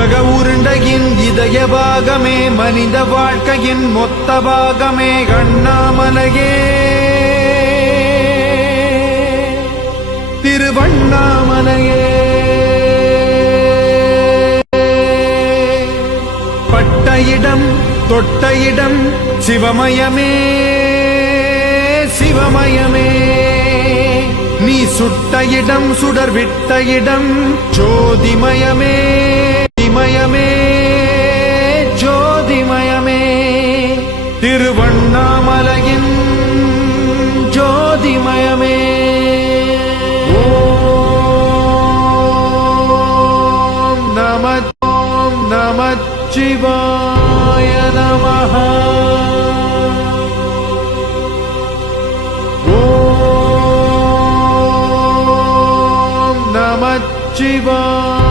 உலக உருண்டையின் இதய பாகமே, மனித வாழ்க்கையின் மொத்த பாகமே அண்ணாமலையே. திருவண்ணாமலையே பட்ட இடம் தொட்ட இடம் சிவமயமே சிவமயமே. நீ சுட்ட இடம் சுடர் விட்ட இடம் ஜோதிமயமே மயமே ஜோதிமயமே. திருவண்ணாமலையின் ஜோதிமயமே. ஓம் நமச்சிவாய நமஹ. ஓம் நமச்சிவாய